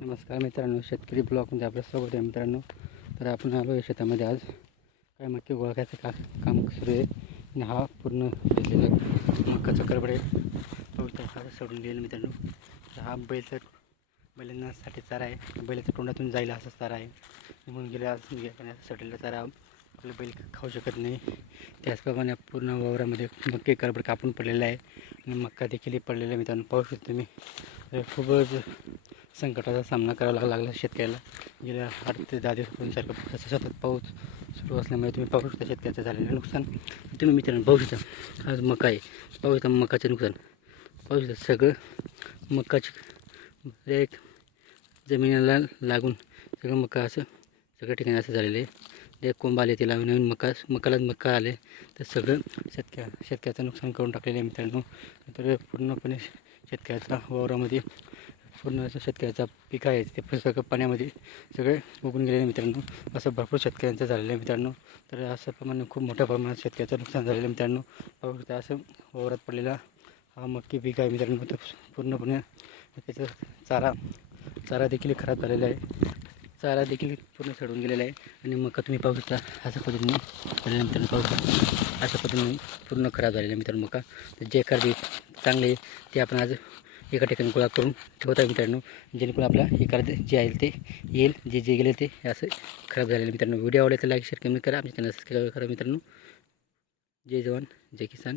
नमस्कार मित्रांनो शेतकरी ब्लॉकमध्ये आपलं स्वागत आहे मित्रांनो. तर आपण आलो आहे शेतामध्ये आज. काय मक्की ओळखायचं का काम सुरू आहे. आणि हा पूर्ण भिजलेला मक्का करबड आहे. पाहू शकता हा सोडून गेलं मित्रांनो. तर हा बैलचा बैलांसाठी चारा आहे. बैलाच्या तोंडातून जायला असा चारा आहे. म्हणून गेल्या आज गेल्या सडलेला चारा. आपलं बैल खाऊ शकत नाही. त्याचप्रमाणे पूर्ण वावरामध्ये मक्के करबड कापून पडलेला आहे. आणि मक्का देखील पडलेला आहे मित्रांनो. पाहू शकतो तुम्ही. खूपच संकटाचा सामना करावा लागला शेतकऱ्याला. गेल्या आठ ते दहा दिवसापासून सतत पाऊस सुरू असल्यामुळे तुम्ही पाहू शकता शेतकऱ्याचं झालेलं नुकसान. तुम्ही मित्रांनो पाहू शकता. आज मका आहे. पाहू शकता मकाचं नुकसान. पाहू शकता सगळं मकाची एक जमिनीला लागून सगळं मका असं सगळ्या ठिकाणी असं झालेलं आहे. एक कोंब आले तिला नवीन मका मकालाच मका आले. तर सगळं शेतकऱ्या शेतकऱ्याचं नुकसान करून टाकलेलं आहे मित्रांनो. तर पूर्णपणे शेतकऱ्याचा वावरामध्ये पूर्ण असं शेतकऱ्याचा पीक आहे. ते सगळं पाण्यामध्ये सगळे उगून गेलेले मित्रांनो. असं भरपूर शेतकऱ्यांचं झालेलं आहे मित्रांनो. तर असं प्रमाणे खूप मोठ्या प्रमाणात शेतकऱ्याचं नुकसान झालेलं आहे मित्रांनो. पाऊस शकता असं वावरात पडलेला हा मक्की पीक आहे मित्रांनो. तर पूर्णपणे त्याचा चारा चारा देखील खराब झालेला आहे. चारा देखील पूर्ण सडून गेलेला आहे. आणि मका तुम्ही पाहू शकता अशा पद्धतीने झालेल्या मित्रांनो. पाहू शकता अशा पद्धतीने पूर्ण खराब झालेला आहे मित्रांनो मका. तर जे एखादी चांगले आहे ते आपण आज एका ठिकाणी गोळा करून ठेवता मित्रांनो. जेणेकरून आपला एखादं जे आहे ते येईल जे जे गेले ते असं खराब झालेलं मित्रांनो. व्हिडिओ आवडला तर लाईक शेअर कमेंट करा. आमच्या चॅनल सबस्क्राईब करा मित्रांनो. जय जवान जय किसान.